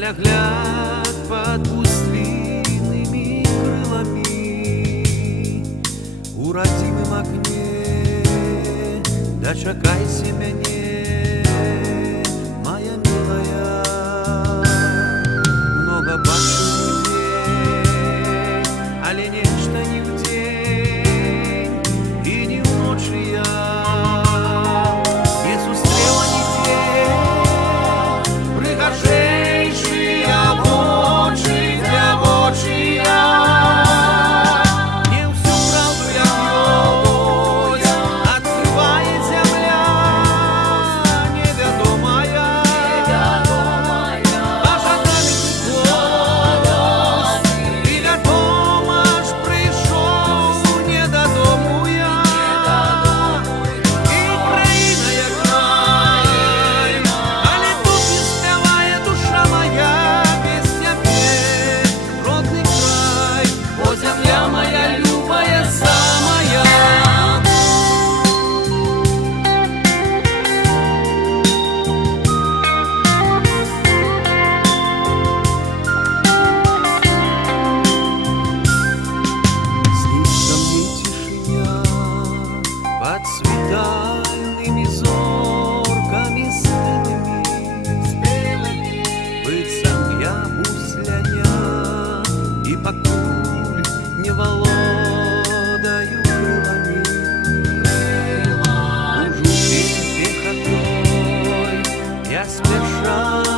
далях гляд под пустынными крылами, у родимым окне дочакайся мяне, моя милая. Много бачыў людзей, але нешта не ў дзень і не ў ночы я не сустрэла нідзе прыгажэйшыя вочы дзявочыя. Не ўсю праўду як ёсць адкрывае зямля невядомая, пажаданы госць, і вядома ж прыйшоў не дадому я. І краіна як рай, але тут не спявае душа моя без цябе, родны край, о зямля моя любая самая. Снится мне тишиня под світальнымі зорками стылымі, быццам я гусляня, і пакуль не валодаю крыламі, ужу пехатой я спяшаю